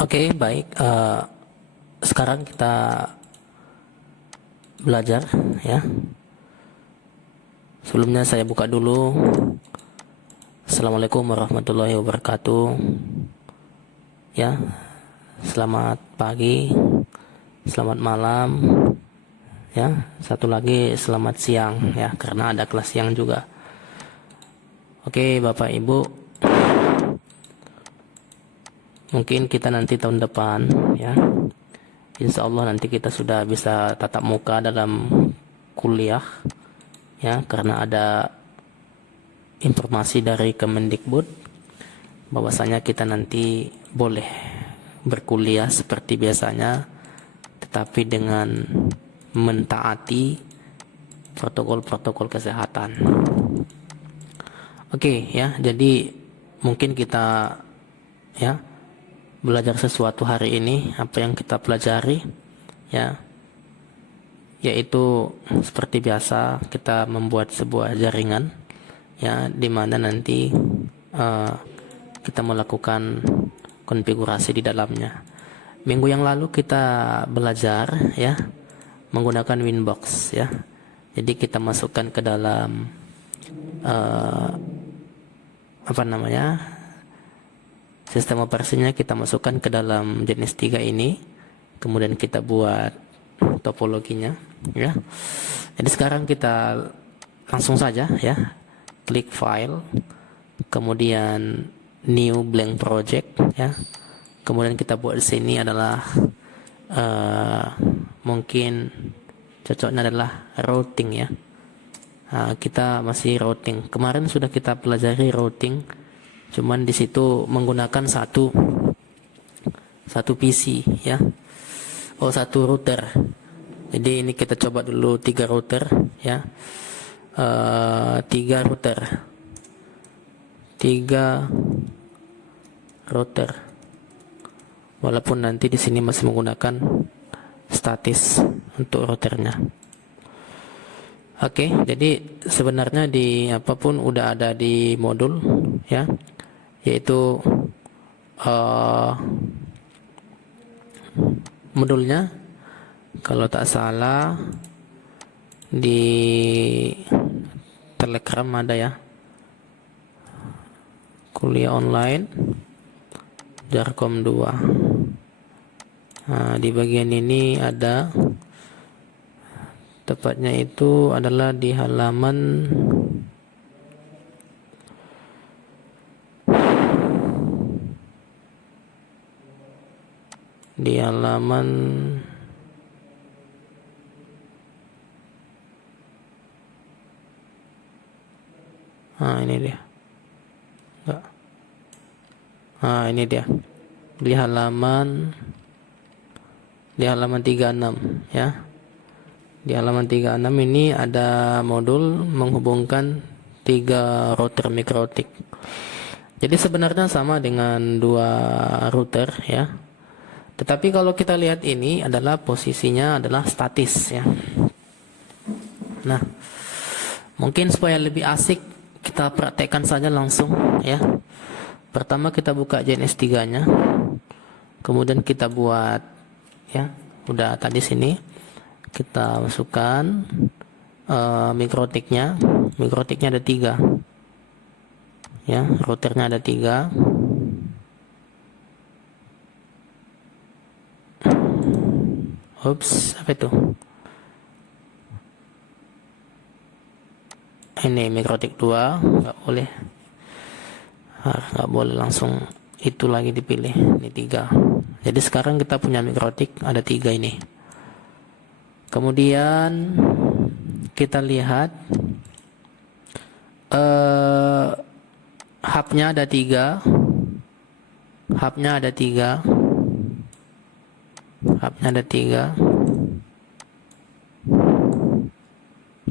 Oke, baik. Sekarang kita belajar ya. Sebelumnya saya buka dulu. Assalamualaikum warahmatullahi wabarakatuh. Ya, selamat pagi, selamat malam. Ya, satu lagi selamat siang ya, karena ada kelas siang juga. Oke, Bapak Ibu. Mungkin kita nanti tahun depan ya. Insya Allah nanti kita sudah bisa tatap muka dalam kuliah ya, karena ada informasi dari Kemendikbud bahwasanya kita nanti boleh berkuliah seperti biasanya, tetapi dengan mentaati protokol-protokol kesehatan. Oke ya, jadi mungkin kita ya belajar sesuatu hari ini. Apa yang kita pelajari ya, yaitu seperti biasa kita membuat sebuah jaringan ya, di mana nanti kita melakukan konfigurasi di dalamnya. Minggu yang lalu kita belajar ya menggunakan Winbox ya. Jadi kita masukkan ke dalam sistem operasinya, kita masukkan ke dalam jenis 3 ini, kemudian kita buat topologinya ya. Jadi sekarang kita langsung saja ya, klik file, kemudian new blank project ya. Kemudian kita buat di sini adalah mungkin cocoknya adalah routing ya. Kita masih routing. Kemarin sudah kita pelajari routing, cuman di situ menggunakan satu PC ya. Satu router. Jadi ini kita coba dulu 3 router ya. 3 router. Walaupun nanti di sini masih menggunakan statis untuk routernya. Oke, jadi sebenarnya di apapun udah ada di modul ya, yaitu modulnya kalau tak salah di Telegram ada ya, kuliah online Jarkom 2. Di bagian ini ada, tepatnya itu adalah di halaman ini dia. Enggak. Ini dia. Di halaman 36 ya. Di halaman 36 ini ada modul menghubungkan 3 router mikrotik. Jadi sebenarnya sama dengan 2 router ya. Tetapi kalau kita lihat ini adalah posisinya adalah statis ya. Nah, mungkin supaya lebih asik kita praktekkan saja langsung ya. Pertama kita buka JNS3-nya. Kemudian kita buat ya, udah tadi sini kita masukkan mikrotiknya. Mikrotiknya ada 3 ya, routernya ada 3. Apa itu? Ini mikrotik 2, nggak boleh langsung itu lagi dipilih. Ini 3. Jadi sekarang kita punya mikrotik ada 3 ini. Kemudian kita lihat hubnya ada 3. Hubnya ada 3.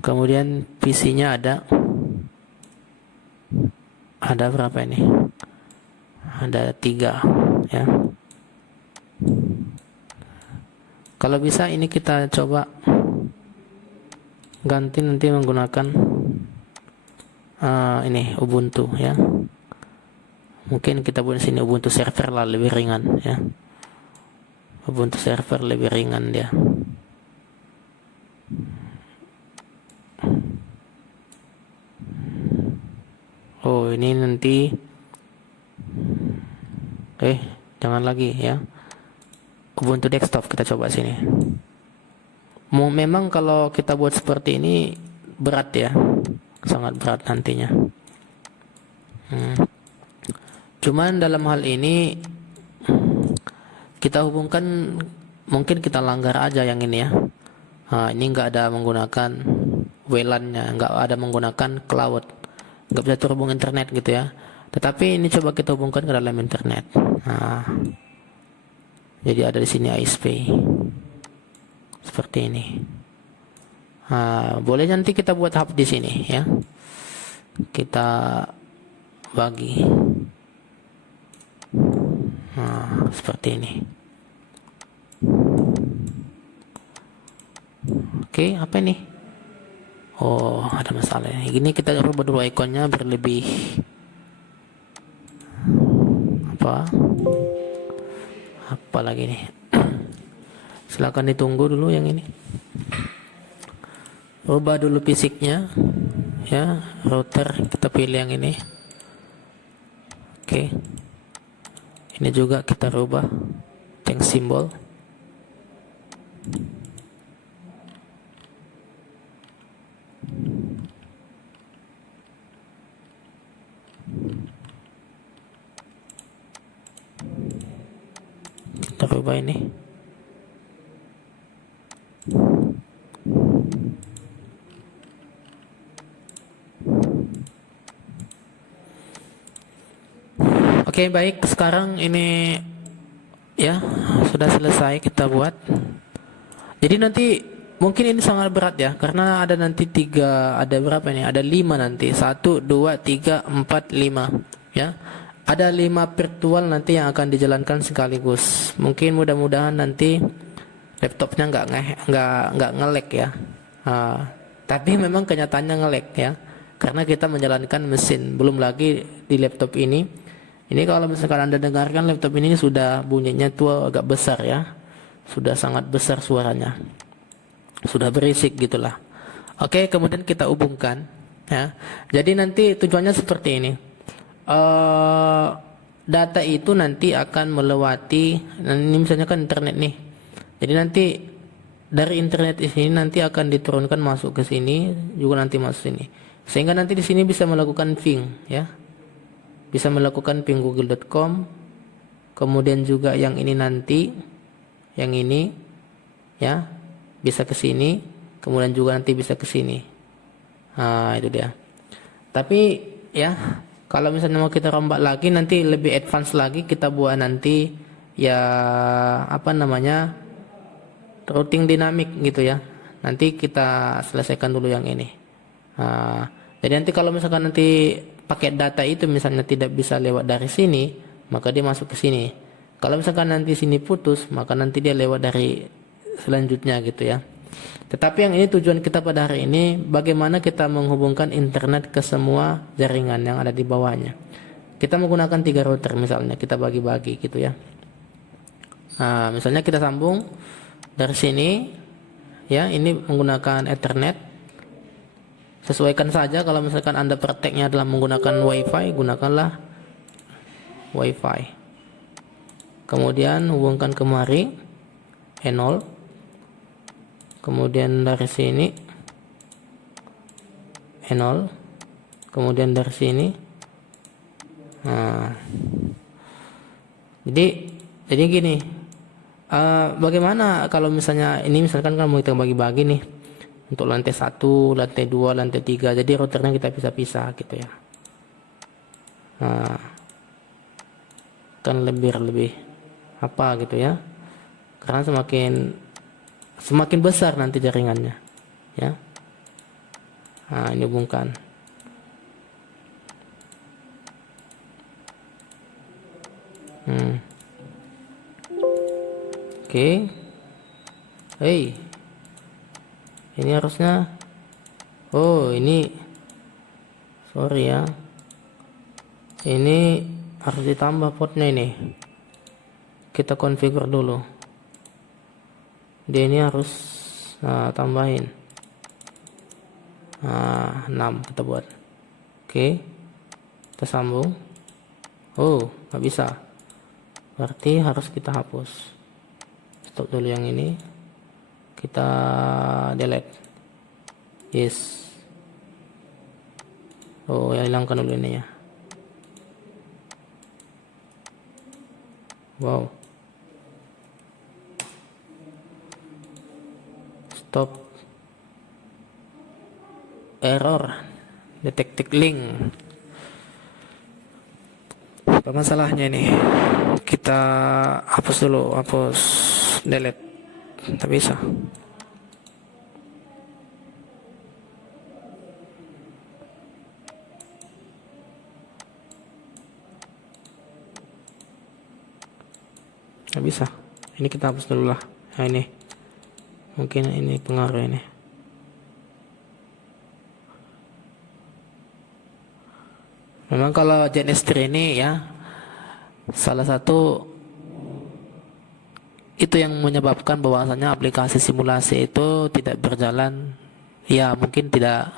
Kemudian PC-nya ada berapa ini? Ada 3 ya. Kalau bisa ini kita coba ganti nanti menggunakan ini Ubuntu ya. Mungkin kita buat sini Ubuntu server lah, lebih ringan ya. Ubuntu server lebih ringan dia. Oh, ini nanti jangan lagi ya. Ubuntu desktop kita coba sini. Memang kalau kita buat seperti ini berat ya, sangat berat nantinya. Cuman dalam hal ini kita hubungkan, mungkin kita langgar aja yang ini ya. Ini nggak ada menggunakan WLAN-nya, nggak ada menggunakan cloud, nggak bisa terhubung internet gitu ya. Tetapi ini coba kita hubungkan ke dalam internet. Jadi ada di sini ISP seperti ini. Boleh nanti kita buat hub di sini ya. Kita bagi. Seperti ini. Oke, apa ini? Oh, ada masalah ini. Ini kita rubah dulu ikonnya berlebih apa lagi nih. Silakan ditunggu dulu yang ini. Rubah dulu fisiknya ya, router kita pilih yang ini. Oke. Ini juga kita rubah tank simbol. Kita rubah ini. Oke, baik, sekarang ini ya sudah selesai kita buat. Jadi nanti mungkin ini sangat berat ya, karena ada nanti ada berapa nih? Ada 5 nanti. 1, 2, 3, 4, 5 ya. Ada 5 virtual nanti yang akan dijalankan sekaligus. Mungkin mudah-mudahan nanti laptopnya nggak nge-lag ya. Tapi memang kenyataannya nge-lag ya, karena kita menjalankan mesin. Belum lagi di laptop ini. Ini kalau misalkan Anda dengarkan laptop ini sudah bunyinya tuh agak besar ya. Sudah sangat besar suaranya. Sudah berisik gitulah. Oke, kemudian kita hubungkan ya. Jadi nanti tujuannya seperti ini. Data itu nanti akan melewati, ini misalnya kan internet nih. Jadi nanti dari internet ini nanti akan diturunkan masuk ke sini, juga nanti masuk sini. Sehingga nanti di sini bisa melakukan ping ya. Bisa melakukan ping google.com. Kemudian juga yang ini nanti, yang ini ya, bisa ke sini, kemudian juga nanti bisa ke sini. Itu dia. Tapi ya, kalau misalnya mau kita rombak lagi, nanti lebih advance lagi, kita buat nanti ya routing dinamik gitu ya. Nanti kita selesaikan dulu yang ini. Jadi nanti kalau misalkan nanti paket data itu misalnya tidak bisa lewat dari sini, maka dia masuk ke sini. Kalau misalkan nanti sini putus, maka nanti dia lewat dari selanjutnya gitu ya. Tetapi yang ini tujuan kita pada hari ini, bagaimana kita menghubungkan internet ke semua jaringan yang ada di bawahnya. Kita menggunakan 3 router misalnya, kita bagi-bagi gitu ya. Misalnya kita sambung dari sini ya, ini menggunakan Ethernet. Sesuaikan saja, kalau misalkan Anda prakteknya adalah menggunakan WiFi, gunakanlah WiFi. Kemudian hubungkan kemari E0. Kemudian dari sini E0. Kemudian dari sini. Jadi gini. Bagaimana kalau misalnya ini misalkan kan mau kita bagi-bagi nih. Untuk lantai 1, lantai 2, lantai 3. Jadi routernya kita pisah-pisah gitu ya. Kan lebih apa gitu ya. Karena semakin besar nanti jaringannya. Ya. Ini hubungkan. Oke. Hey. Ini harusnya, ini sorry ya, ini harus ditambah portnya ini. Kita configure dulu. dia ini harus tambahin 6 kita buat. Oke, kita sambung. Oh, nggak bisa, berarti harus kita hapus. Stop dulu yang ini, kita delete. Yes. Oh ya, hilangkan dulu ini ya. Wow. Stop. Error. Detected link. Apa masalahnya ini? Kita hapus dulu, hapus, delete. Tak bisa. Nggak bisa. Ini kita hapus dulu lah. Nah ini, mungkin ini pengaruh ini. Memang kalau JNS3 ini ya, salah satu itu yang menyebabkan bahwasanya aplikasi simulasi itu tidak berjalan. Ya mungkin tidak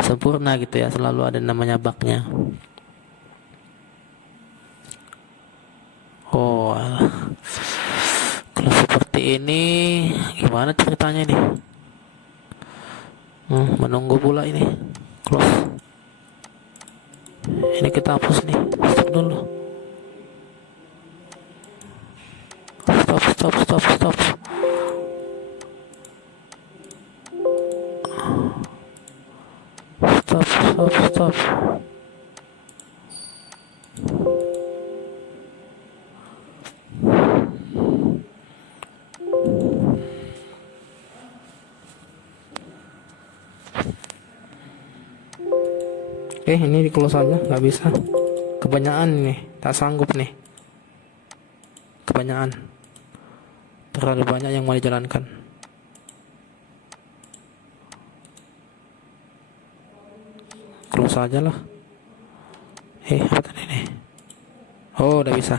sempurna gitu ya, selalu ada namanya bugnya. Oh alah. Kalau seperti ini gimana ceritanya ini? Menunggu pula ini. Close. Ini kita hapus nih. Stop dulu. Stop. Stop. Oke, ini di close aja, nggak bisa. Kebanyakan nih, tak sanggup nih. Kebanyakan. Terlalu banyak yang mau dijalankan. Close aja lah. Apa tadi nih? Oh, udah bisa.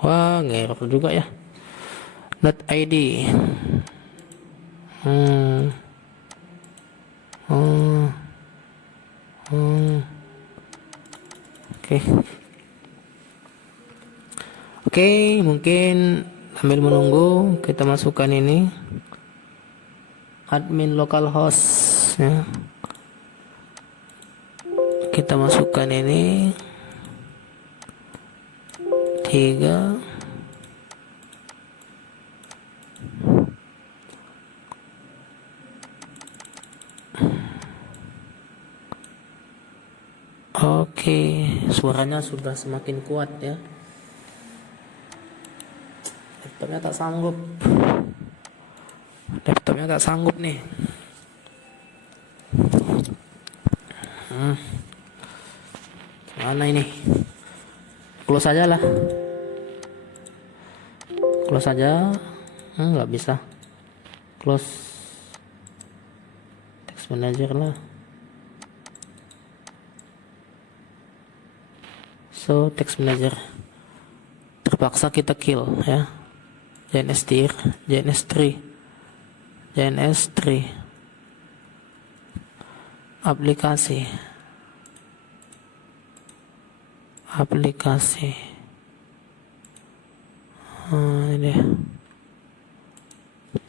Wah, ngerok juga ya. Not ID. Oke, mungkin sambil menunggu kita masukkan ini admin localhost ya. Kita masukkan ini 3. Oke, suaranya sudah semakin kuat ya. Laptopnya tak sanggup nih. Mana ini? Close saja lah. Close saja. Nggak bisa. Close. Text manager lah. So text manager terpaksa kita kill ya. JNS3 aplikasi ini dia.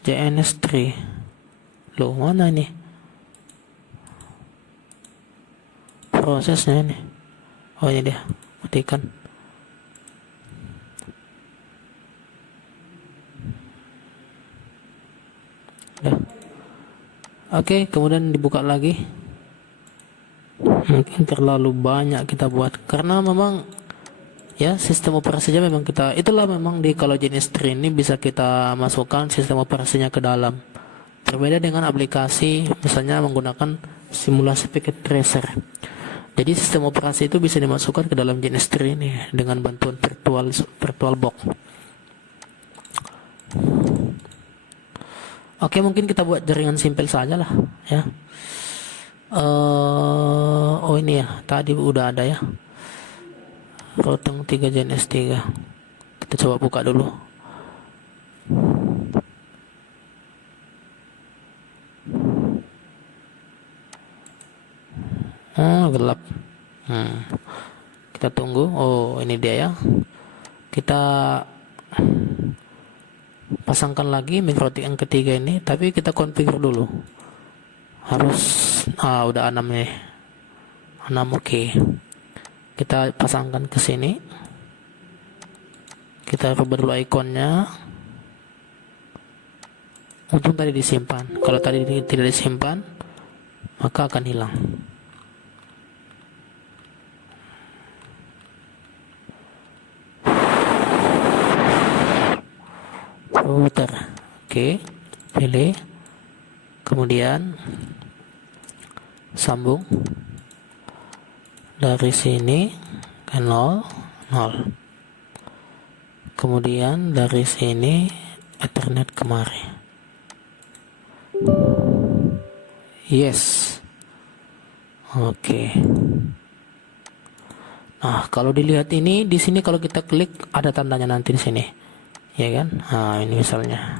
JNS3 loh, mana ini prosesnya ini? Oh ini dia, matikan. Oke, kemudian dibuka lagi. Mungkin terlalu banyak kita buat karena memang ya sistem operasinya memang kita itulah memang di kalau jenis tree ini bisa kita masukkan sistem operasinya ke dalam. Berbeda dengan aplikasi misalnya menggunakan simulasi packet tracer. Jadi sistem operasi itu bisa dimasukkan ke dalam jenis tree ini dengan bantuan virtualbox. Oke, mungkin kita buat jaringan simpel saja lah ya. Oh ini ya, tadi udah ada ya. Routing 3 JNS3. Kita coba buka dulu. Oh, gelap. Kita tunggu. Oh, ini dia ya. Kita pasangkan lagi mikrotik yang ketiga ini, tapi kita configure dulu. Harus udah 6 nih. 6 oke. Kita pasangkan ke sini. Kita rubah dulu ikonnya. Untung tadi disimpan. Kalau tadi tidak disimpan, maka akan hilang. Router. Oke. Pilih. Kemudian sambung dari sini ke 0, 0. Kemudian dari sini Ethernet kemari. Yes. Oke. Nah, kalau dilihat ini di sini kalau kita klik ada tandanya nanti di sini. Ya kan? Nah, ini misalnya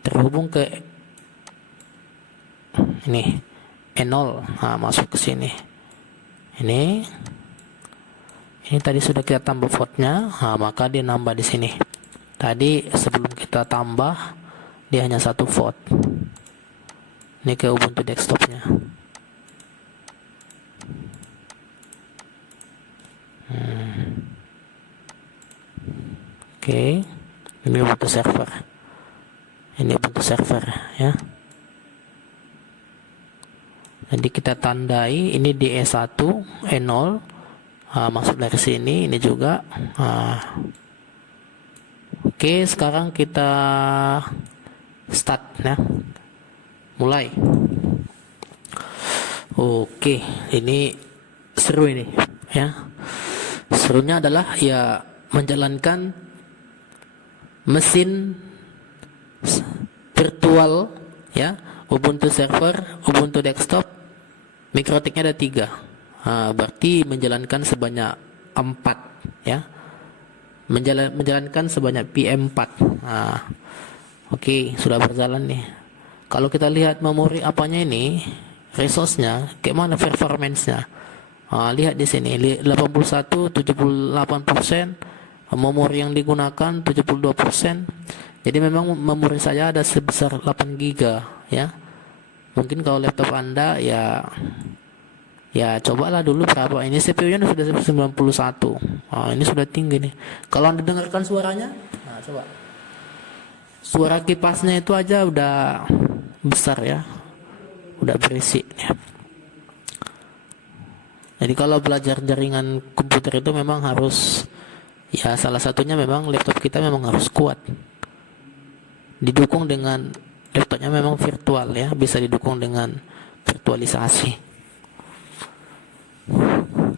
terhubung ke ini E0. Nah, masuk ke sini. Ini tadi sudah kita tambah portnya, maka dia nambah di sini. Tadi sebelum kita tambah dia hanya 1 port. Ini ke Ubuntu desktopnya. Oke, ini Ubuntu server. Ini Ubuntu server ya. Jadi kita tandai ini di E1, E0. Masuk dari sini, ini juga. Oke, sekarang kita start ya. Mulai. Oke, ini seru ini ya. Serunya adalah ya menjalankan mesin virtual ya, Ubuntu server, Ubuntu desktop, mikrotiknya ada 3. Berarti menjalankan sebanyak 4 ya. Menjalankan sebanyak PM4. Oke, sudah berjalan nih. Kalau kita lihat memori apanya ini, resource-nya, kayak mana performance-nya. Lihat di sini 81 78%, memori yang digunakan 72%. Jadi memang memori saya ada sebesar 8 GB ya. Mungkin kalau laptop Anda ya cobalah dulu berapa. Ini CPU-nya sudah 91. Ini sudah tinggi nih. Kalau Anda dengarkan suaranya, coba. Suara kipasnya itu aja udah besar ya. Udah berisik ya. Jadi kalau belajar jaringan komputer itu memang harus ya, salah satunya memang laptop kita memang harus kuat. Didukung dengan laptopnya memang virtual ya, bisa didukung dengan virtualisasi.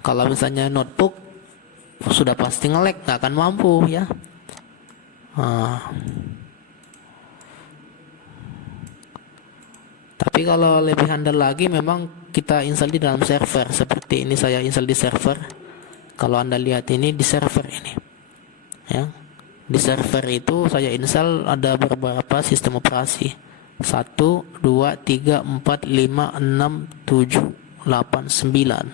Kalau misalnya notebook sudah pasti nge-lag, nggak akan mampu ya. Tapi kalau lebih handal lagi memang kita install di dalam server. Seperti ini saya install di server. Kalau Anda lihat ini di server ini ya. Di server itu saya install ada beberapa sistem operasi. 1, 2, 3, 4, 5, 6, 7, 8, 9.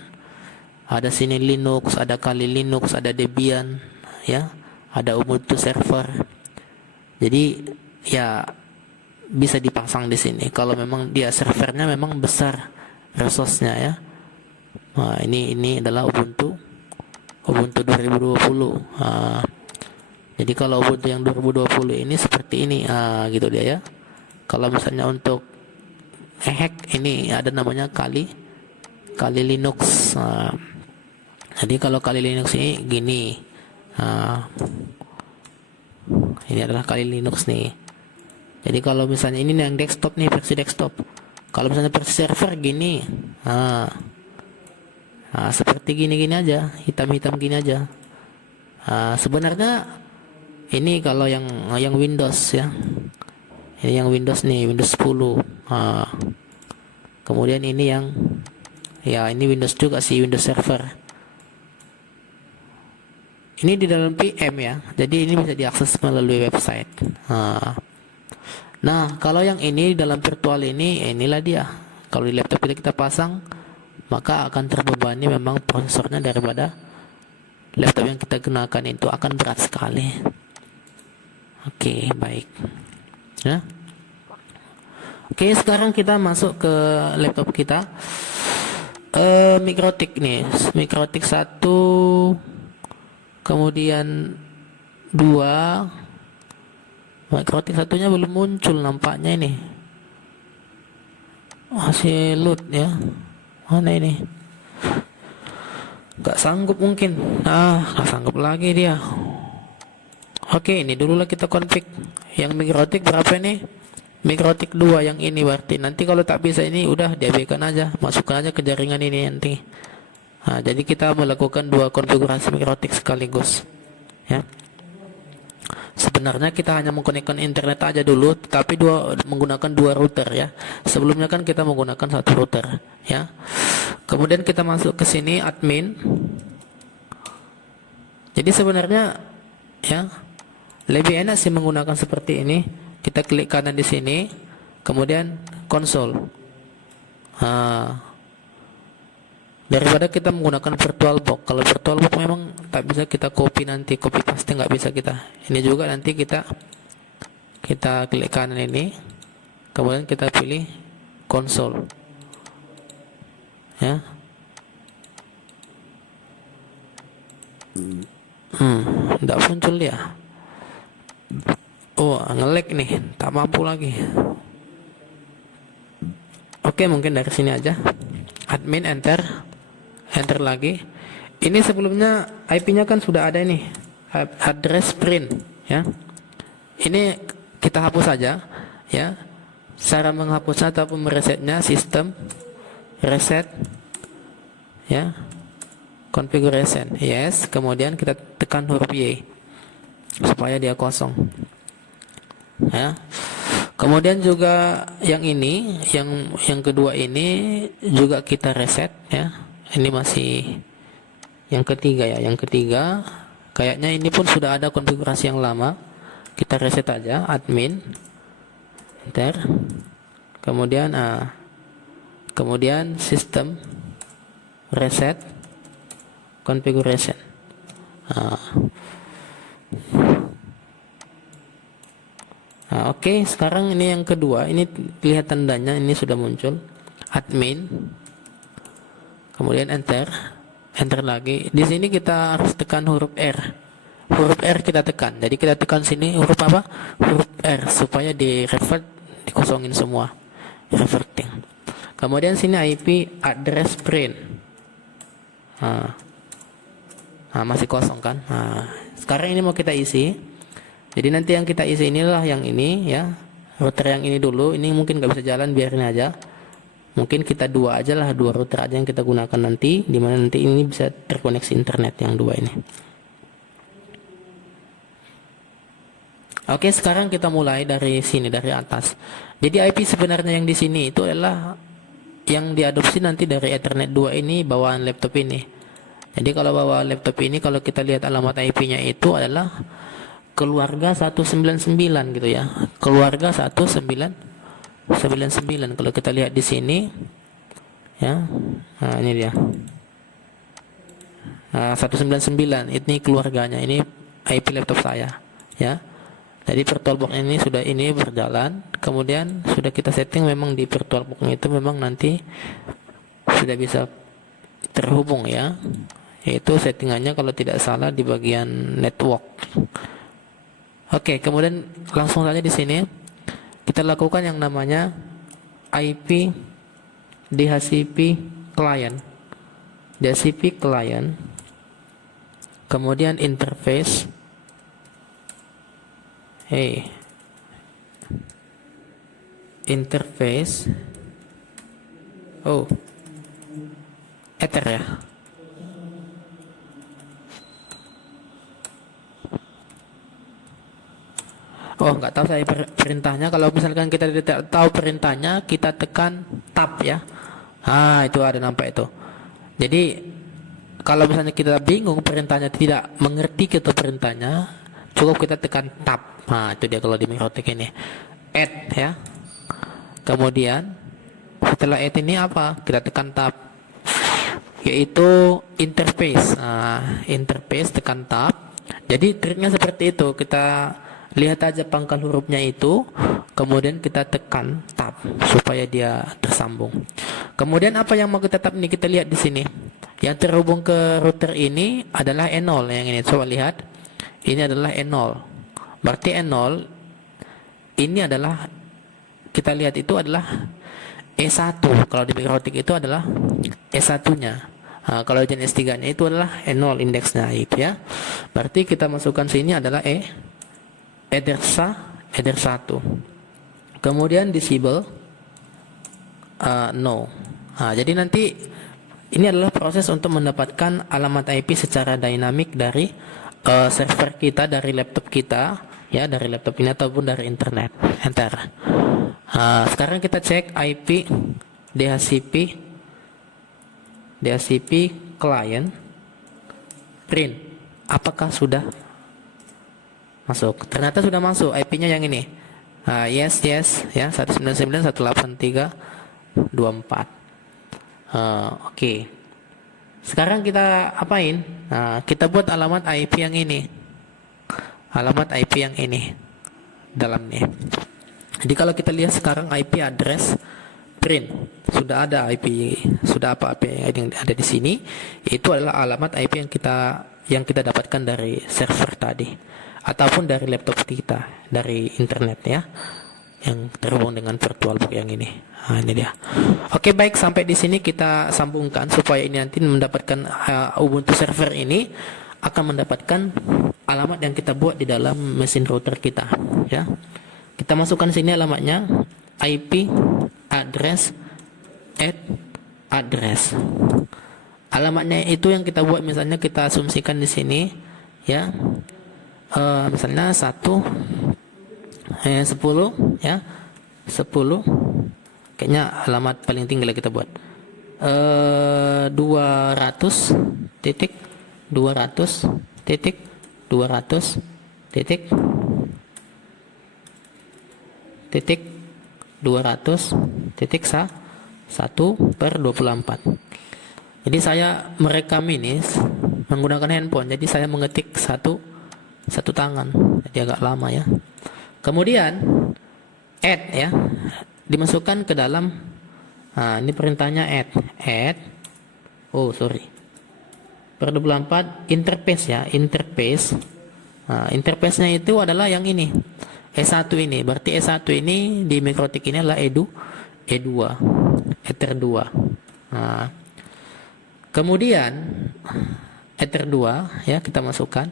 Ada sini Linux, ada Kali Linux, ada Debian ya, ada Ubuntu server. Jadi ya bisa dipasang di sini kalau memang dia servernya memang besar resource-nya ya. Nah, ini adalah Ubuntu 2020. Jadi kalau Ubuntu yang 2020 ini seperti ini gitu dia ya. Kalau misalnya untuk hack ini ada namanya Kali Linux. Jadi kalau Kali Linux ini gini. Ini adalah Kali Linux nih. Jadi kalau misalnya ini yang desktop nih, versi desktop. Kalau misalnya versi server gini. Seperti gini-gini aja, hitam-hitam gini aja. Sebenarnya ini kalau yang Windows ya. Ini yang Windows nih, Windows 10. Kemudian ini yang ya ini Windows juga sih, Windows Server. Ini di dalam PM ya. Jadi ini bisa diakses melalui website. Nah, kalau yang ini dalam virtual ini, inilah dia. Kalau di laptop kita pasang, maka akan terbebani memang prosesornya daripada laptop yang kita gunakan itu akan berat sekali. Oke, baik. Ya. Oke, sekarang kita masuk ke laptop kita. Mikrotik nih, Mikrotik 1, kemudian 2. Mikrotik satunya belum muncul nampaknya ini. Masih load ya. Mana ini? Gak sanggup mungkin. Gak sanggup lagi dia. Oke, ini dulu lah kita config. Yang Mikrotik berapa nih? Mikrotik 2 yang ini berarti. Nanti kalau tak bisa ini udah diabaikan aja, masukkan aja ke jaringan ini nanti. Jadi kita melakukan 2 konfigurasi Mikrotik sekaligus. Ya. Sebenarnya kita hanya mengkonekkan internet aja dulu, tapi menggunakan 2 router ya. Sebelumnya kan kita menggunakan 1 router ya. Kemudian kita masuk ke sini admin. Jadi sebenarnya ya lebih enak sih menggunakan seperti ini. Kita klik kanan di sini, kemudian konsol. Daripada kita menggunakan VirtualBox. Kalau VirtualBox memang tak bisa kita copy nanti, copy paste nggak bisa kita. Ini juga nanti kita klik kanan ini, kemudian kita pilih konsol. Ya. Nggak muncul dia. Nge-lag nih, tak mampu lagi. Oke, mungkin dari sini aja. Admin enter lagi. Ini sebelumnya IP-nya kan sudah ada ini, address print ya. Ini kita hapus saja ya. Cara menghapusnya ataupun meresetnya sistem reset ya. Configuration yes, kemudian kita tekan huruf Y supaya dia kosong ya. Kemudian juga yang ini, yang kedua ini juga kita reset ya. Ini masih yang ketiga ya. Yang ketiga kayaknya ini pun sudah ada konfigurasi yang lama. Kita reset aja admin enter. Kemudian sistem reset configuration. Oke, sekarang ini yang kedua. Ini lihat tandanya, ini sudah muncul admin. Kemudian enter lagi. Di sini kita harus tekan huruf R. Huruf R kita tekan. Jadi kita tekan sini huruf apa? Huruf R supaya di revert, dikosongin semua. Reverting. Kemudian sini IP address print. Masih kosong kan? Sekarang ini mau kita isi. Jadi nanti yang kita isi inilah yang ini ya. Router yang ini dulu. Ini mungkin gak bisa jalan, biarin aja. Mungkin kita 2 aja lah, 2 router aja yang kita gunakan nanti, dimana nanti ini bisa terkoneksi internet yang 2 ini. Oke, sekarang kita mulai dari sini, dari atas. Jadi IP sebenarnya yang di sini itu adalah yang diadopsi nanti dari Ethernet 2 ini bawaan laptop ini. Jadi kalau bawa laptop ini, kalau kita lihat alamat IP-nya itu adalah keluarga 199 gitu ya. Keluarga 199. Kalau kita lihat di sini ya. Ini dia. 199 ini keluarganya. Ini IP laptop saya ya. Jadi VirtualBox ini sudah berjalan. Kemudian sudah kita setting memang di VirtualBox itu memang nanti sudah bisa terhubung ya. Yaitu settingannya kalau tidak salah di bagian network. Oke, kemudian langsung saja di sini kita lakukan yang namanya IP DHCP client. DHCP client. Kemudian interface. Interface. Ether ya. Nggak tahu saya perintahnya. Kalau misalkan kita tidak tahu perintahnya, kita tekan tab ya. Itu ada nampak itu. Jadi kalau misalnya kita bingung perintahnya, tidak mengerti kita perintahnya, cukup kita tekan tab. Itu dia kalau di Mikrotik ini. Add ya. Kemudian setelah add ini apa? Kita tekan tab. yaitu interface. Interface, tekan tab. Jadi triknya seperti itu, kita lihat aja pangkal hurufnya itu, kemudian kita tekan tab supaya dia tersambung. Kemudian apa yang mau kita tab ini, kita lihat di sini. Yang terhubung ke router ini adalah E0 yang ini. Coba lihat. Ini adalah E0. Berarti E0 ini adalah, kita lihat itu adalah E1. Kalau di mikrotik itu adalah E1-nya. Kalau jenis 3-nya itu adalah E0 indeksnya itu ya. Berarti kita masukkan sini adalah eder 1. Kemudian disable no. Jadi nanti ini adalah proses untuk mendapatkan alamat IP secara dinamik dari server kita, dari laptop kita, ya, dari laptop ini ataupun dari internet. Enter. Sekarang kita cek IP DHCP client print. Apakah sudah masuk? Ternyata sudah masuk. IP-nya yang ini. Yes ya, 199.183.24. Oke. Sekarang kita apain? Kita buat alamat IP yang ini. Alamat IP yang ini dalam nih. Jadi kalau kita lihat sekarang IP address print, sudah ada IP, sudah apa yang ada di sini. Itu adalah alamat IP yang kita dapatkan dari server tadi ataupun dari laptop kita, dari internet ya, yang terhubung dengan VirtualBox yang ini. Ini dia. Oke, baik, sampai di sini kita sambungkan supaya ini nanti mendapatkan Ubuntu server ini akan mendapatkan alamat yang kita buat di dalam mesin router kita ya. Kita masukkan sini alamatnya IP address address. Alamatnya itu yang kita buat, misalnya kita asumsikan di sini ya. Misalnya 10 ya. 10 kayaknya alamat paling tinggi lah kita buat. 200 titik 200 titik 200 titik 200 titik 1/24. Jadi saya merekam ini menggunakan handphone. Jadi saya mengetik satu tangan. Jadi agak lama ya. Kemudian add ya, dimasukkan ke dalam. Ini perintahnya add per 24 interface ya, interface. Interface-nya itu adalah yang ini, E1 ini. Berarti E1 ini di mikrotik ini adalah E2 ether 2. Kemudian ether 2 ya, kita masukkan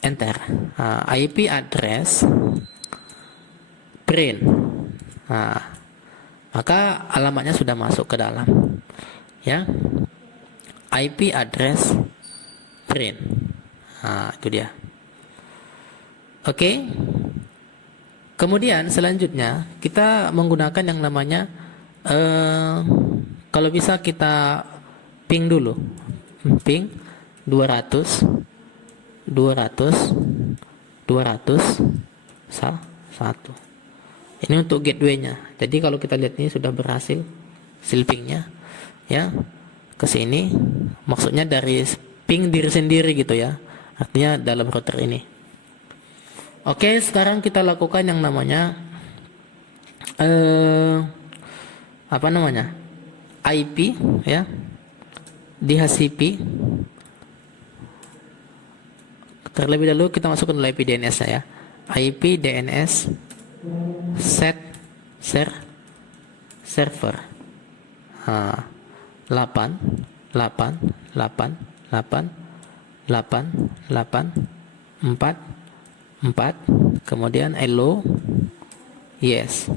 enter. IP address print. Maka alamatnya sudah masuk ke dalam ya. IP address print. Itu dia. Oke. Kemudian selanjutnya kita menggunakan yang namanya kalau bisa kita ping dulu. Ping 200 1. Ini untuk gateway-nya. Jadi kalau kita lihat ini sudah berhasil silpingnya ya ke sini. Maksudnya dari ping diri sendiri gitu ya. Artinya dalam router ini. Oke, sekarang kita lakukan yang namanya IP ya. DHCP. Terlebih dahulu kita masukkan dulu IP DNS ya. IP DNS set server 8 4 kemudian hello yes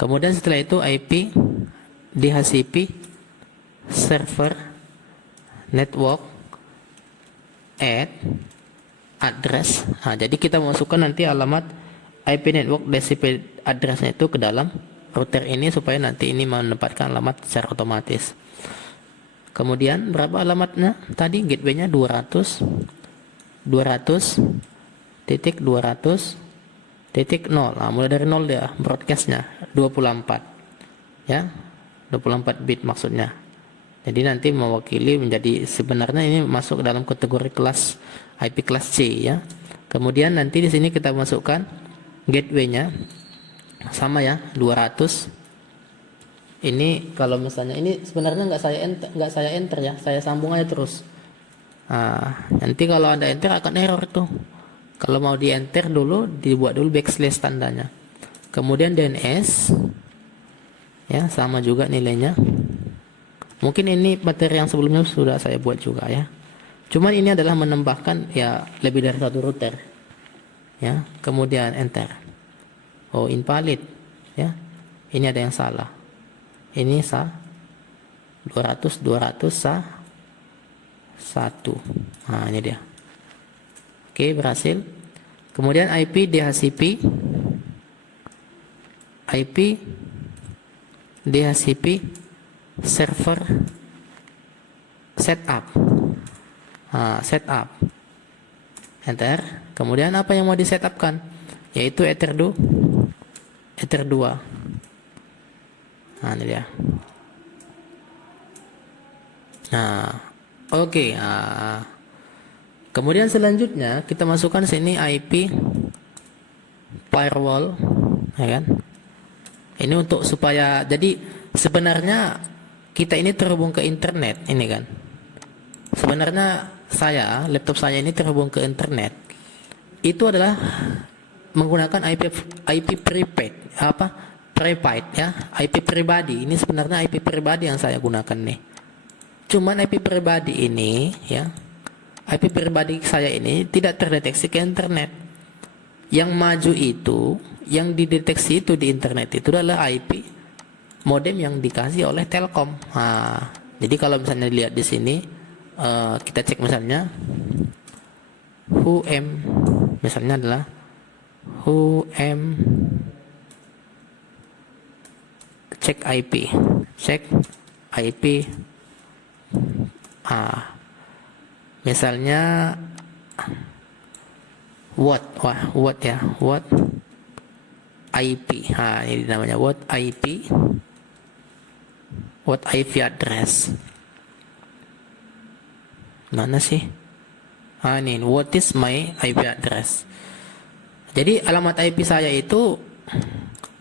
kemudian setelah itu IP DHCP server network address. Jadi kita masukkan nanti alamat IP network DHCP addressnya itu ke dalam router ini supaya nanti ini mendapatkan alamat secara otomatis. Kemudian berapa alamatnya? Tadi gateway-nya 200 titik 200 titik 0. Mulai dari 0 dia broadcast-nya 24 ya. 24 bit maksudnya. Jadi nanti mewakili menjadi, sebenarnya ini masuk dalam kategori kelas IP kelas C ya. Kemudian nanti di sini kita masukkan gateway-nya sama ya, 200. Ini kalau misalnya ini sebenarnya nggak saya enter ya, saya sambung aja terus. Nah, nanti kalau Anda enter akan error tuh. Kalau mau di enter dulu, dibuat dulu backslash tandanya. Kemudian DNS ya, sama juga nilainya. Mungkin ini materi yang sebelumnya sudah saya buat juga ya. Cuman ini adalah menambahkan ya lebih dari satu router. Ya, kemudian enter. Oh, invalid ya. Ini ada yang salah. Ini 200 1. Nah, ini dia. Oke, berhasil. Kemudian IP DHCP server setup. Setup. Enter. Kemudian apa yang mau disetupkan? Yaitu Ether 2. Nah, ini dia. Nah, oke. Kemudian selanjutnya kita masukkan sini IP firewall, ya kan? Ini untuk supaya, jadi sebenarnya kita ini terhubung ke internet, ini kan. Sebenarnya laptop saya ini terhubung ke internet. Itu adalah menggunakan IP prepaid, prepaid ya, IP pribadi. Ini sebenarnya IP pribadi yang saya gunakan nih. Cuman IP pribadi ini ya, IP pribadi saya ini tidak terdeteksi ke internet. Yang maju itu, yang dideteksi itu di internet itu adalah IP modem yang dikasih oleh Telkom. Jadi kalau misalnya dilihat di sini, kita cek misalnya misalnya adalah cek IP. Misalnya what IP. Ini namanya what IP address. Mana sih? Ini what is my IP address. Jadi alamat IP saya itu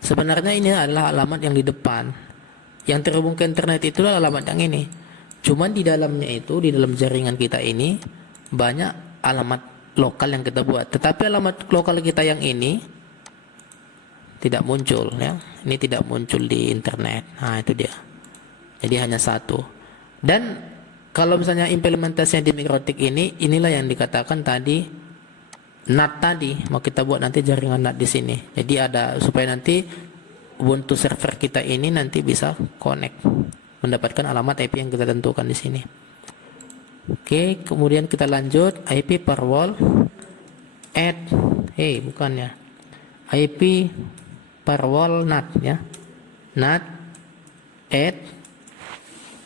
sebenarnya ini adalah alamat yang di depan. Yang terhubung ke internet itu adalah alamat yang ini. Cuman di dalamnya itu, di dalam jaringan kita ini banyak alamat lokal yang kita buat. Tetapi alamat lokal kita yang ini tidak muncul ya. Ini tidak muncul di internet. Itu dia. Jadi hanya satu. Dan kalau misalnya implementasinya di MikroTik ini, inilah yang dikatakan tadi NAT tadi. Mau kita buat nanti jaringan NAT di sini. Jadi ada supaya nanti Ubuntu server kita ini nanti bisa connect, mendapatkan alamat IP yang kita tentukan di sini. Oke, kemudian kita lanjut IP firewall add. Bukan ya. IP firewall NAT ya. NAT add.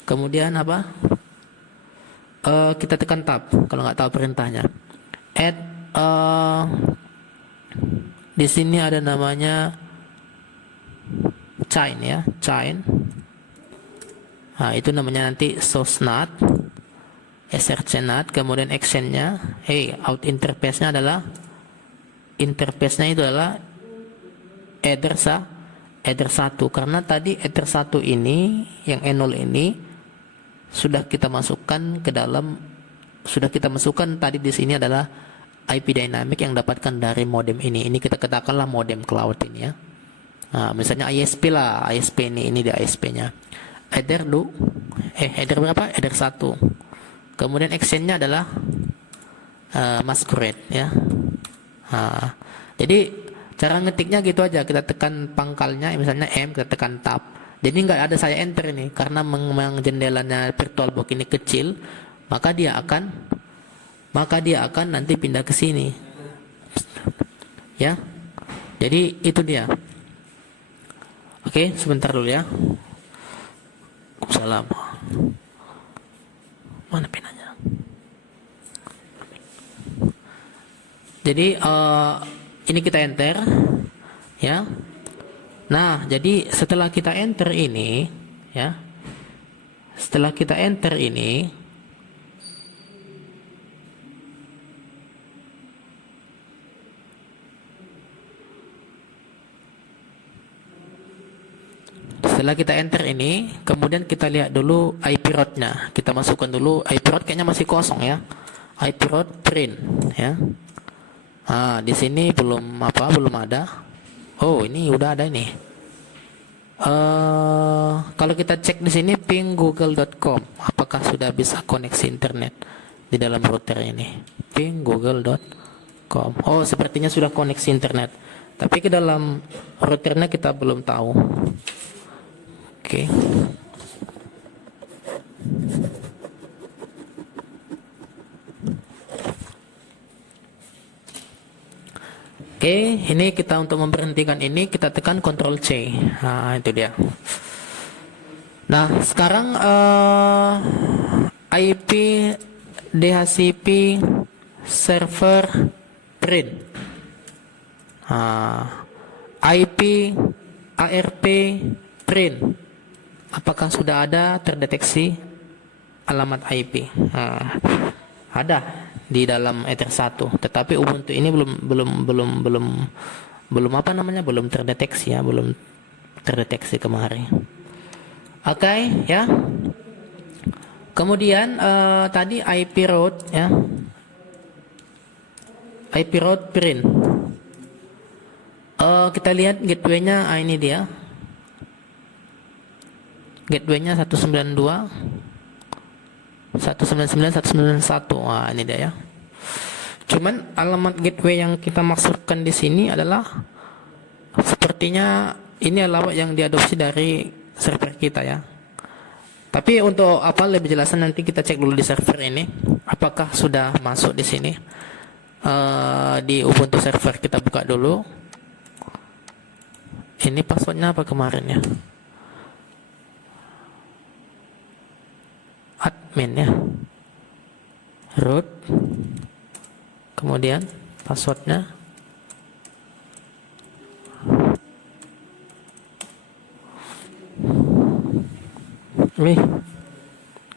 Kemudian apa? Kita tekan tab kalau nggak tahu perintahnya. Add di sini ada namanya chain ya, chain. Itu namanya nanti source NAT, src NAT, kemudian actionnya, out interface-nya adalah itu adalah header 1, karena tadi header 1 ini yang E0 ini sudah kita masukkan tadi di sini adalah IP dynamic yang dapatkan dari modem ini. Ini kita katakanlah modem cloud ini ya. Misalnya ISP lah, ISP ini dia ISP-nya. Header berapa? Header 1. Kemudian actionnya adalah masquerade ya. Jadi cara ngetiknya gitu aja, kita tekan pangkalnya misalnya M, kita tekan tab. Jadi nggak ada saya enter ini karena memang jendelanya VirtualBox ini kecil, maka dia akan nanti pindah ke sini. Ya. Jadi itu dia. Oke, sebentar dulu ya. Salam. Mana pinanya? Jadi ini kita enter ya. Nah, jadi setelah kita enter ini ya. Setelah kita enter ini, kemudian kita lihat dulu IP route-nya. Kita masukkan dulu IP route, kayaknya masih kosong ya. IP route print ya. Di sini belum ada. Oh, ini udah ada ini. Kalau kita cek di sini ping google.com, apakah sudah bisa koneksi internet di dalam router ini? Ping google.com. Oh, sepertinya sudah koneksi internet. Tapi ke dalam routernya kita belum tahu. Oke. Oke, ini kita untuk memberhentikan ini kita tekan Ctrl C. Nah, itu dia. Nah, sekarang IP DHCP server print. IP ARP print. Apakah sudah ada terdeteksi alamat IP? Ada di dalam Ether 1, tetapi Ubuntu ini belum terdeteksi ya, belum terdeteksi kemarin. Oke, ya. Kemudian tadi IP route ya. IP route print. Kita lihat gateway-nya, ini dia. Gateway-nya 199.191. Ini dia ya. Cuman alamat gateway yang kita masukkan di sini adalah sepertinya ini alamat yang diadopsi dari server kita ya. Tapi untuk lebih jelasan nanti kita cek dulu di server ini apakah sudah masuk di sini. Di Ubuntu server kita buka dulu. Ini passwordnya apa kemarin ya? Admin ya, root, kemudian passwordnya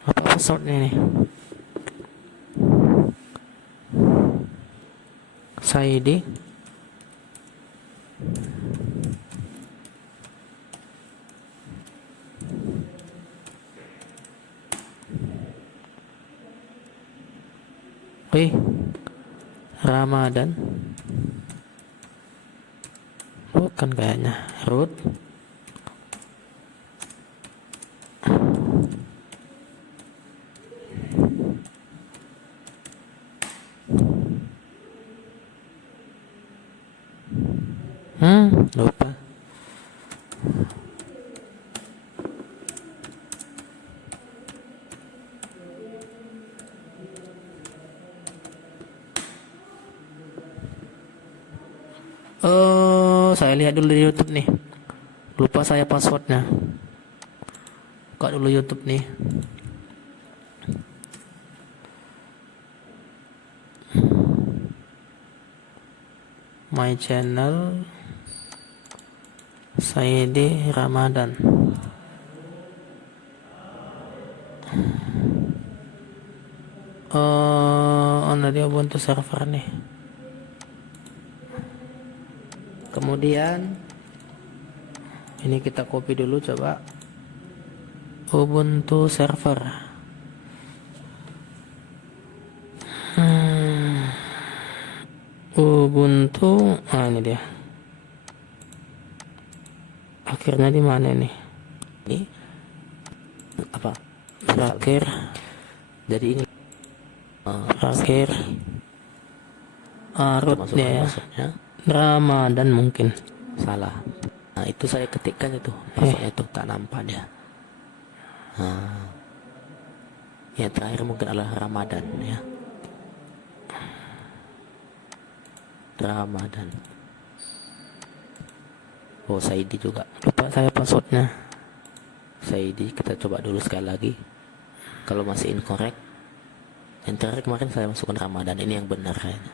apa passwordnya nih? Saidi Ramadan, bukan kayaknya. Root lupa. Saya lihat dulu di YouTube nih. Lupa saya passwordnya. Buka dulu YouTube nih. My channel Saidi Ramadan. Dia Ubuntu server nih. Kemudian ini kita copy dulu, coba Ubuntu server. Ubuntu, ini dia. Akhirnya di mana nih? Ini apa? Terakhir. Jadi ini terakhir. Rootnya ya. Ramadan mungkin. Salah. Nah, itu saya ketikkan itu. Maksudnya itu tak nampak dia. Yang terakhir mungkin adalah Ramadan ya. Ramadan. Oh, Saidi juga. Lupa saya passwordnya. Saidi, kita coba dulu sekali lagi. Kalau masih incorrect. Yang terakhir kemarin saya masukkan Ramadan. Ini yang benar kayaknya.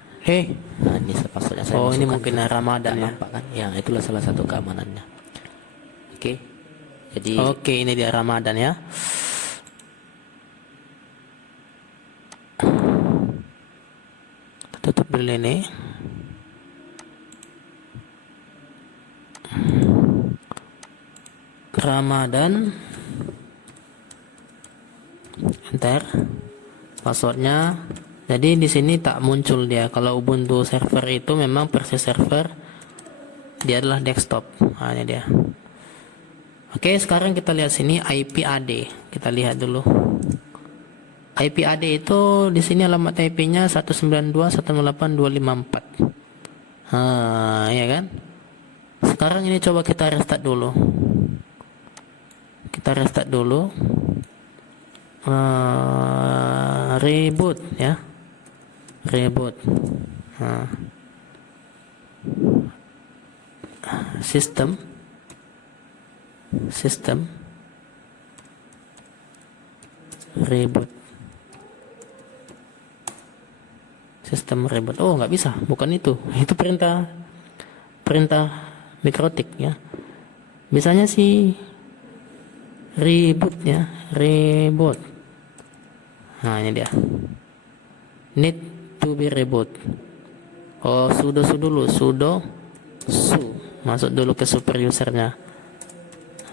Nah, ini passwordnya saya ini mungkin Ramadan ya. Nampak kan? Ya, itulah salah satu keamanannya. Oke. Jadi Oke, ini dia Ramadan ya. Tutup dulu ini. Ramadan. Enter. Passwordnya. Jadi di sini tak muncul dia. Kalau Ubuntu server itu memang versi server, dia adalah desktop. Nah, ini dia. Oke, sekarang kita lihat sini IP AD. Kita lihat dulu. IP AD itu di sini alamat IP-nya 192.168.254. Ya kan? Sekarang ini coba kita restart dulu. Kita restart dulu. Reboot ya. Reboot. Sistem reboot. Sistem reboot. Oh, nggak bisa, bukan itu. Itu perintah mikrotik ya. Biasanya sih reboot ya, reboot. Nah, ini dia. Need to be reboot. Oh, sudo dulu, sudo su. Masuk dulu ke super usernya.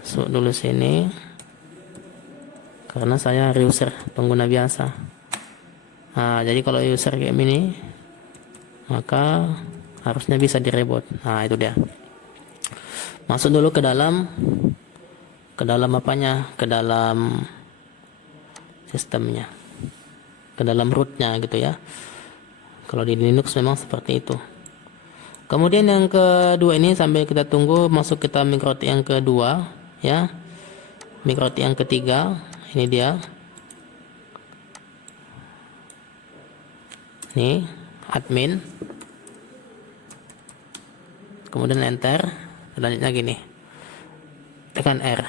Masuk dulu sini. Karena saya user pengguna biasa. Nah, jadi kalau user kayak ini, maka harusnya bisa direboot. Nah, itu dia. Masuk dulu ke dalam apanya? Ke dalam sistemnya. Ke dalam rootnya gitu ya. Kalau di Linux memang seperti itu. Kemudian yang kedua ini sambil kita tunggu masuk kita mikrotik yang kedua ya. Mikrotik yang ketiga, ini dia. Nih, admin. Kemudian enter. Selanjutnya gini. Tekan R.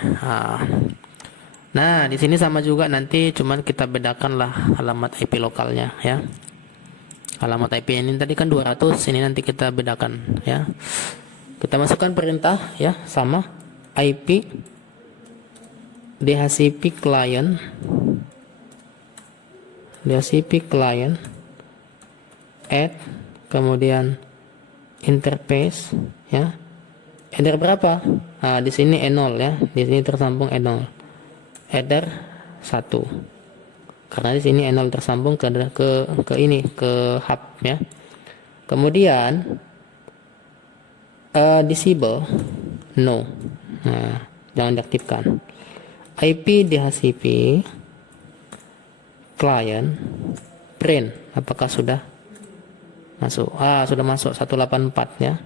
Nah, di sini sama juga nanti cuman kita bedakanlah alamat IP lokalnya ya. Alamat IP ini tadi kan 200, ini nanti kita bedakan ya. Kita masukkan perintah ya, sama IP DHCP client add kemudian interface ya. Header berapa? Nah, di sini E0 ya. Di sini tersambung E0. Header 1. Karena di sini E0 tersambung ke ini, ke hub ya. Kemudian disable no. Nah, jangan diaktifkan. IP DHCP client print apakah sudah masuk? Sudah masuk 184 ya.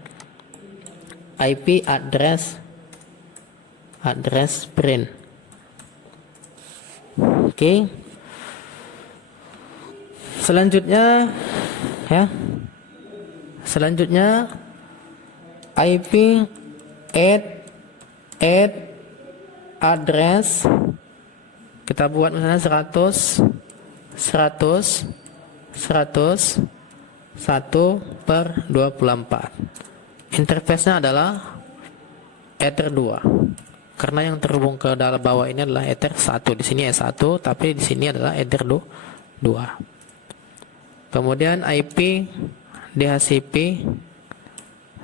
IP address print. Oke. Selanjutnya ya. Selanjutnya IP add address kita buat misalnya 100/24. Interface-nya adalah Ether 2. Karena yang terhubung ke dalam bawah ini adalah Ether 1. Di sini E1, tapi di sini adalah Ether 2. Kemudian IP DHCP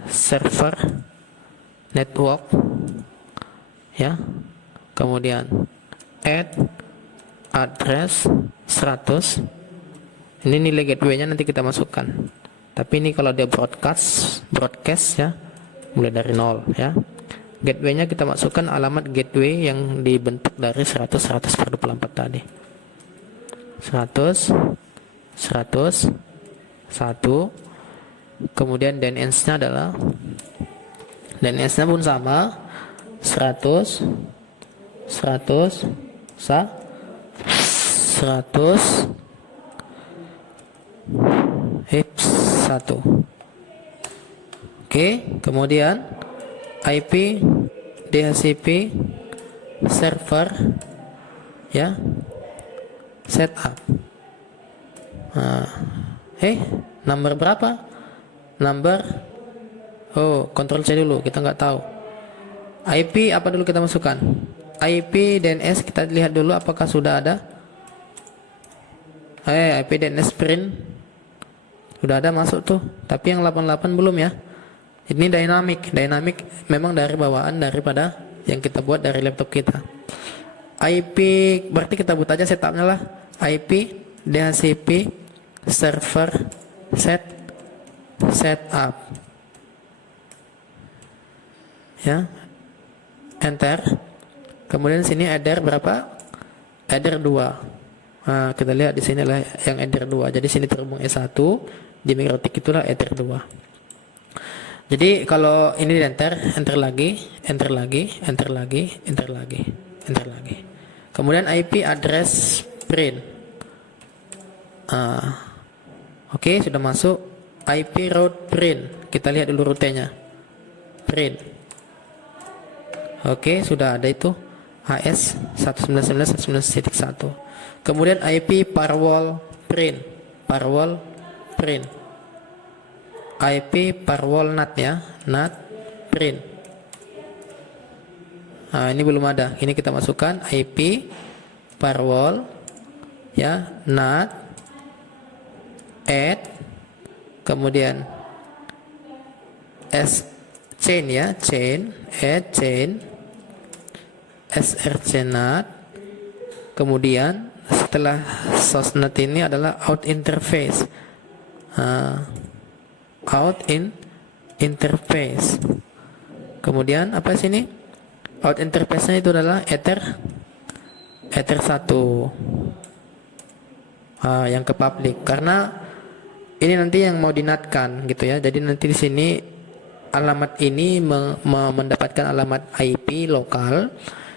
server network ya. Kemudian add address 100. Ini nilai gateway-nya nanti kita masukkan. Tapi ini kalau dia broadcast ya, mulai dari 0 ya. Gateway-nya kita masukkan alamat gateway yang dibentuk dari 100/24 tadi. 100/100 kemudian DNS-nya adalah DNS-nya pun sama 100 1. Oke, kemudian IP DHCP server ya, setup. Number berapa? Control C dulu, kita nggak tahu. IP apa dulu kita masukkan? IP DNS kita lihat dulu apakah sudah ada. IP DNS print sudah ada masuk tuh, tapi yang 88 belum ya. Ini dynamic memang dari bawaan daripada yang kita buat dari laptop kita. IP berarti kita buat aja setupnya lah. IP DHCP server setup ya, enter. Kemudian sini header berapa? Header 2. Nah, kita lihat di sini lah yang header 2. Jadi sini terhubung S1, di Mikrotik itulah header 2. Jadi kalau ini di enter lagi. Kemudian IP address print. Oke, sudah masuk. IP route print. Kita lihat dulu rutenya. Print. Oke, sudah ada itu. HS 199.199.1. Kemudian IP firewall print. IP firewall NAT ya, NAT print. Ini belum ada. Ini kita masukkan IP firewall ya, NAT add, kemudian chain ya, add chain src NAT. Kemudian setelah source NAT ini adalah out interface. Kemudian apa sini? Out interface-nya itu adalah ether 1. Yang ke public, karena ini nanti yang mau dinatkan gitu ya. Jadi nanti di sini alamat ini mendapatkan alamat IP lokal,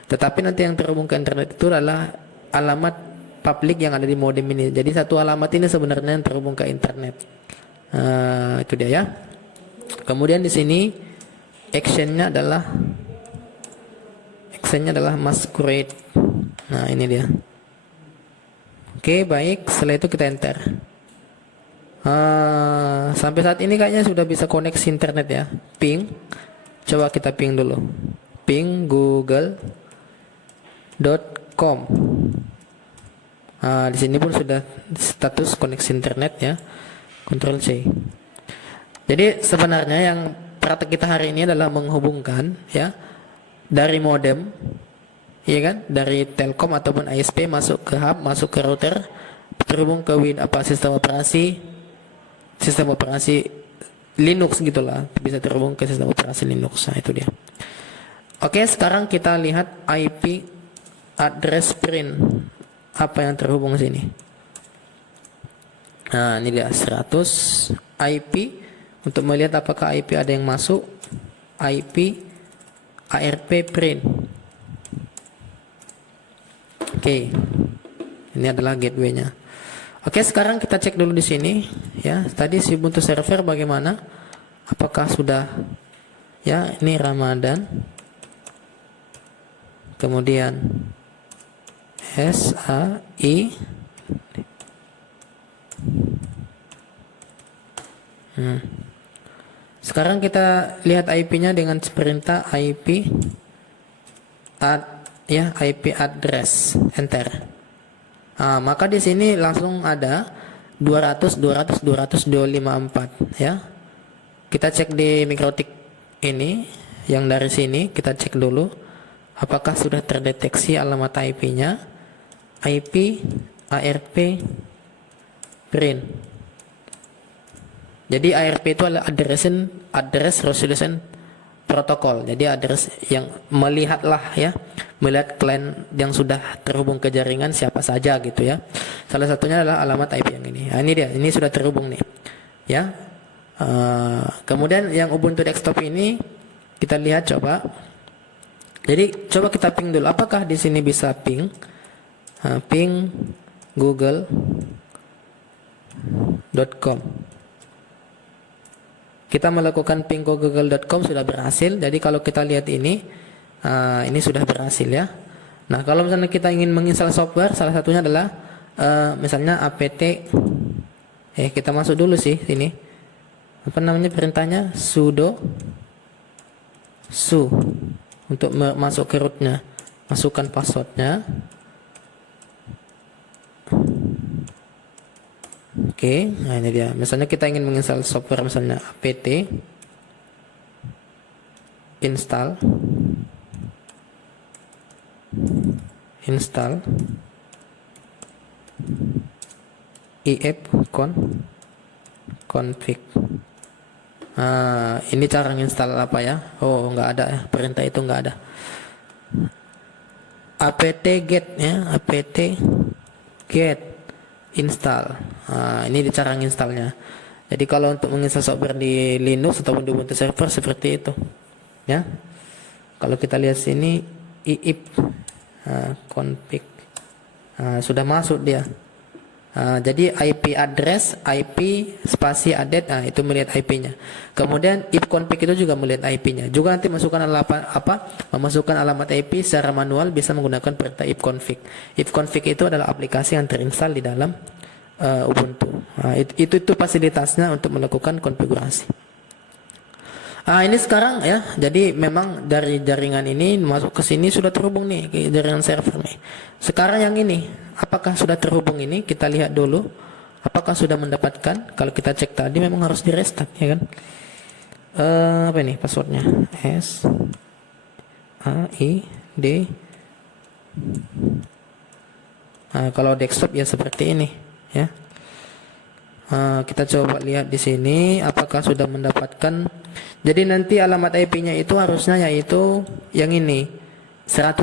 tetapi nanti yang terhubung ke internet itu adalah alamat public yang ada di modem ini. Jadi satu alamat ini sebenarnya yang terhubung ke internet. Itu dia ya. Kemudian di sini actionnya adalah masquerade. Nah, ini dia. Oke, baik. Setelah itu kita enter. Sampai saat ini kayaknya sudah bisa koneksi internet ya. Ping. Coba kita ping dulu. Ping google.com. Di sini pun sudah status koneksi internet ya. Ctrl C. Jadi sebenarnya yang praktek kita hari ini adalah menghubungkan ya dari modem, iya kan, dari Telkom ataupun ISP masuk ke hub, masuk ke router, terhubung ke sistem operasi Linux gitulah, bisa terhubung ke sistem operasi Linux. Nah, itu dia. Oke, sekarang kita lihat IP address print, apa yang terhubung sini. Nah, ini dia 100 IP. Untuk melihat apakah IP ada yang masuk, IP ARP print. Oke, ini adalah gateway-nya. Oke, sekarang kita cek dulu di sini ya. Tadi si Ubuntu server bagaimana? Apakah sudah ya? Ini Ramadan. Kemudian SAI. Sekarang kita lihat IP-nya dengan perintah IP address, enter. Maka di sini langsung ada 200.254 ya. Kita cek di Mikrotik ini, yang dari sini kita cek dulu apakah sudah terdeteksi alamat IP-nya. IP ARP print. Jadi ARP itu adalah address resolution protocol. Jadi address yang melihat klien yang sudah terhubung ke jaringan siapa saja gitu ya. Salah satunya adalah alamat IP yang ini. Ini dia, ini sudah terhubung nih. Ya. Kemudian yang Ubuntu desktop ini kita lihat coba. Jadi coba kita ping dulu. Apakah di sini bisa ping? Ping google.com. Kita melakukan ping google.com sudah berhasil. Jadi kalau kita lihat ini sudah berhasil ya. Nah, kalau misalnya kita ingin menginstal software, salah satunya adalah misalnya apt. Kita masuk dulu sih sini. Apa namanya perintahnya? Sudo su untuk masuk ke rootnya. masukkan passwordnya. Oke, nah ini dia. Misalnya kita ingin menginstal software, misalnya apt install ifconfig. Ini cara install apa ya? Oh, nggak ada ya, perintah itu nggak ada. apt-get ya, apt-get install. Ini cara installnya. Jadi kalau untuk menginstal software di Linux ataupun di Ubuntu server seperti itu, ya. Kalau kita lihat sini ifconfig, sudah masuk dia. Jadi IP address, IP spasi address, itu melihat IP-nya. Kemudian ifconfig itu juga melihat IP-nya. Juga nanti masukkan memasukkan alamat IP secara manual bisa menggunakan perintah ifconfig. Ifconfig itu adalah aplikasi yang terinstall di dalam Ubuntu. Itu fasilitasnya untuk melakukan konfigurasi. Ini sekarang ya, jadi memang dari jaringan ini masuk ke sini sudah terhubung nih ke jaringan server nih. Sekarang yang ini, apakah sudah terhubung ini? Kita lihat dulu, apakah sudah mendapatkan? Kalau kita cek tadi memang harus di restart ya kan? Apa ini passwordnya? SAID. Kalau desktop ya seperti ini ya. Kita coba lihat di sini apakah sudah mendapatkan. Jadi nanti alamat IP-nya itu harusnya yaitu yang ini 100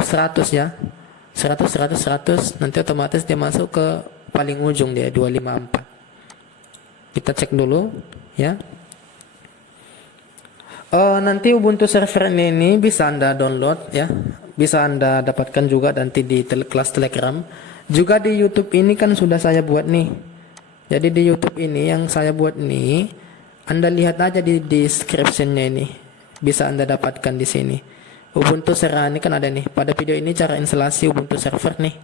ya. 100 nanti otomatis dia masuk ke paling ujung dia 254. Kita cek dulu ya. Nanti Ubuntu server ini bisa Anda download ya. Bisa Anda dapatkan juga nanti di kelas Telegram. Juga di YouTube ini kan sudah saya buat nih. Jadi di YouTube ini yang saya buat ini, Anda lihat aja di description-nya ini. Bisa Anda dapatkan di sini. Ubuntu server ini kan ada nih. Pada video ini cara instalasi Ubuntu server nih.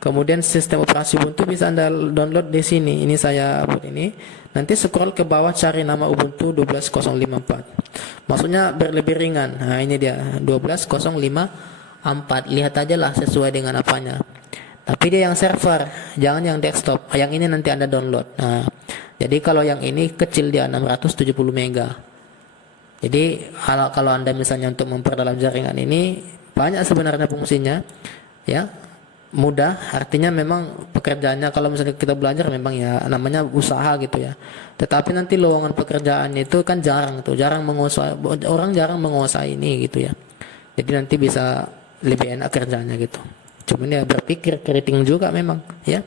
Kemudian sistem operasi Ubuntu bisa Anda download di sini. Ini saya buat ini. Nanti scroll ke bawah cari nama Ubuntu 12054. Maksudnya berlebih ringan. Nah, ini dia 12054. Lihat aja lah sesuai dengan apanya. Tapi dia yang server, jangan yang desktop. Yang ini nanti Anda download. Nah, jadi kalau yang ini kecil dia 670 mega. Jadi kalau Anda misalnya untuk memperdalam jaringan ini banyak sebenarnya fungsinya, ya mudah. Artinya memang pekerjaannya kalau misalnya kita belajar memang ya namanya usaha gitu ya. Tetapi nanti lowongan pekerjaan itu kan jarang menguasai, orang jarang menguasai ini gitu ya. Jadi nanti bisa lebih enak kerjanya gitu. Cuman ya berpikir keriting juga memang ya.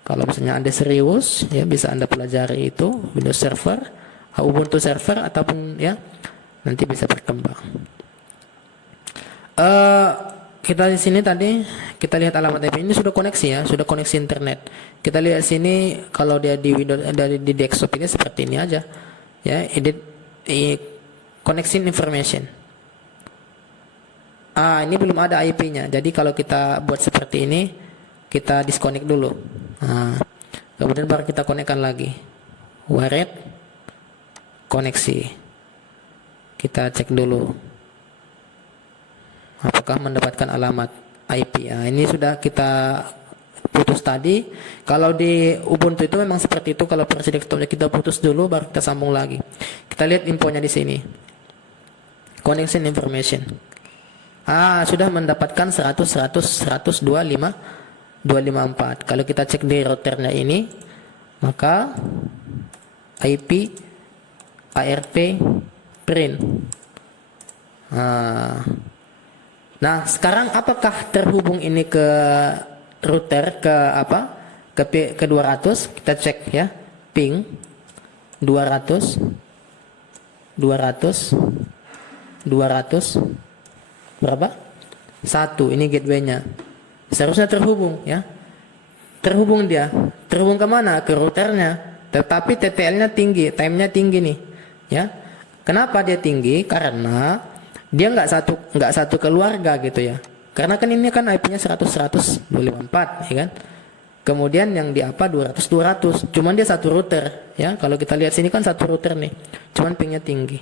Kalau misalnya Anda serius ya bisa Anda pelajari itu Windows Server, Ubuntu Server ataupun ya nanti bisa berkembang. Kita di sini tadi kita lihat alamat IP ini sudah koneksi ya, sudah koneksi internet. Kita lihat sini kalau dia di Windows di desktop ini seperti ini aja. Ya, edit connection information. Ini belum ada IP-nya. Jadi kalau kita buat seperti ini, kita disconnect dulu. Kemudian baru kita konekkan lagi. Wired koneksi. Kita cek dulu apakah mendapatkan alamat IP. Ini sudah kita putus tadi. Kalau di Ubuntu itu memang seperti itu. Kalau versi desktopnya kita putus dulu, baru kita sambung lagi. Kita lihat infonya di sini. Connection information. Sudah mendapatkan 254. Kalau kita cek di routernya ini, maka IP ARP print. Nah, sekarang apakah terhubung ini ke router ke 200? Kita cek ya. Ping 200 berapa? 1. Ini gateway-nya. Seharusnya terhubung ya. Terhubung dia. Terhubung ke mana? Ke routernya. Tetapi TTL-nya tinggi, time-nya tinggi nih. Ya. Kenapa dia tinggi? Karena dia nggak satu keluarga gitu ya. Karena kan ini kan IP-nya 100/254 ya kan. Kemudian yang di 200. Cuman dia satu router ya. Kalau kita lihat sini kan satu router nih. Cuman pingnya tinggi.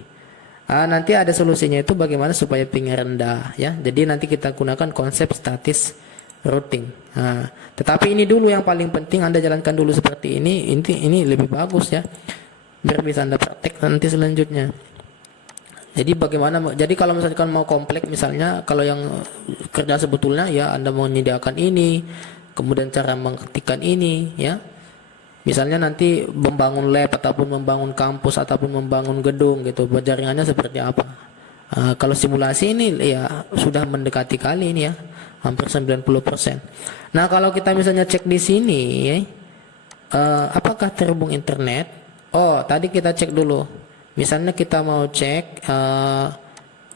Nanti ada solusinya itu bagaimana supaya pingnya rendah ya. Jadi nanti kita gunakan konsep statis routing. Tetapi ini dulu yang paling penting Anda jalankan dulu seperti ini. Ini lebih bagus ya. Biar bisa Anda praktek nanti selanjutnya. Jadi bagaimana? Jadi kalau misalkan mau kompleks misalnya, kalau yang kerja sebetulnya ya Anda mau menyediakan ini, kemudian cara mengetikkan ini ya. Misalnya nanti membangun lab ataupun membangun kampus ataupun membangun gedung gitu, jaringannya seperti apa? Kalau simulasi ini ya sudah mendekati kali ini ya, hampir 90%. Nah kalau kita misalnya cek di sini, apakah terhubung internet? Oh tadi kita cek dulu. Misalnya kita mau cek,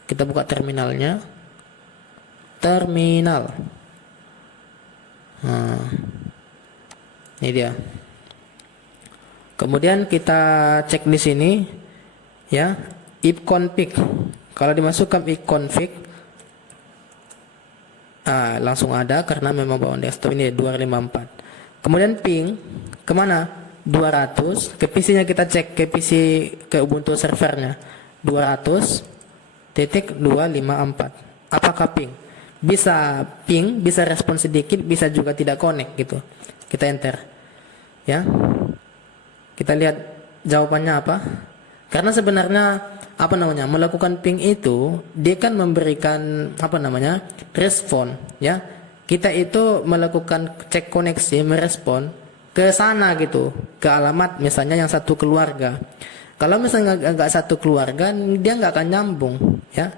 kita buka terminalnya, terminal. Ini dia. Kemudian kita cek di sini ya, ipconfig. Kalau dimasukkan ipconfig langsung ada karena memang bawaan desktop ini 254. Kemudian ping kemana? 200. Ke PC-nya kita cek ke PC ke Ubuntu servernya 200.254. Apakah ping? Bisa ping, bisa respon sedikit, bisa juga tidak connect gitu. Kita enter. Ya. Kita lihat jawabannya apa? Karena sebenarnya melakukan ping itu dia kan memberikan respon ya. Kita itu melakukan cek koneksi, merespon ke sana gitu, ke alamat misalnya yang satu keluarga. Kalau misalnya nggak satu keluarga, dia nggak akan nyambung ya.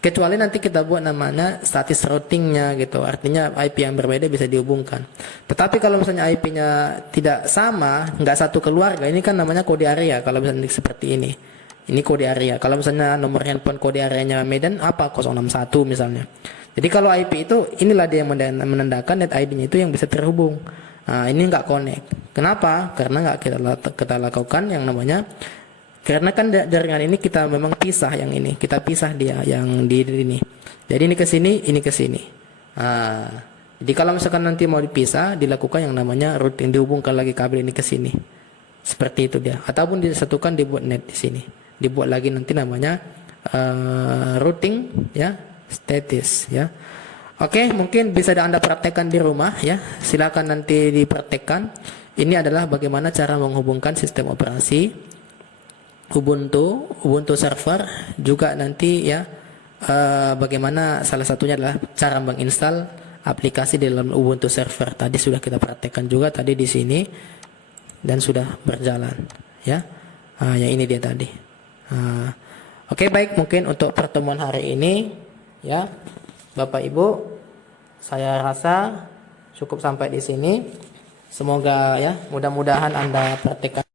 Kecuali nanti kita buat namanya status routingnya gitu, artinya IP yang berbeda bisa dihubungkan. Tetapi kalau misalnya IP-nya tidak sama, nggak satu keluarga, ini kan namanya kode area. Kalau misalnya seperti ini kode area. Kalau misalnya nomor handphone kode areanya Medan 061 misalnya. Jadi kalau IP itu inilah dia yang menandakan net ID-nya itu yang bisa terhubung. Ini nggak connect. Kenapa? Karena nggak kita lakukan yang namanya. Karena kan jaringan ini kita memang pisah yang ini. Kita pisah dia yang di ini. Jadi ini ke sini, ini ke sini. Jadi kalau misalkan nanti mau dipisah, dilakukan yang namanya routing, dihubungkan lagi kabel ini ke sini. Seperti itu dia. Ataupun disatukan dibuat net di sini. Dibuat lagi nanti namanya routing ya, status ya. Oke, mungkin bisa Anda praktekkan di rumah ya. Silakan nanti dipraktekkan. Ini adalah bagaimana cara menghubungkan sistem operasi Ubuntu server, juga nanti ya bagaimana salah satunya adalah cara menginstal aplikasi di dalam Ubuntu server. Tadi sudah kita praktekkan juga tadi di sini dan sudah berjalan ya. Yang ini dia tadi. Oke, baik, mungkin untuk pertemuan hari ini ya Bapak Ibu, saya rasa cukup sampai di sini. Semoga ya mudah-mudahan Anda praktekkan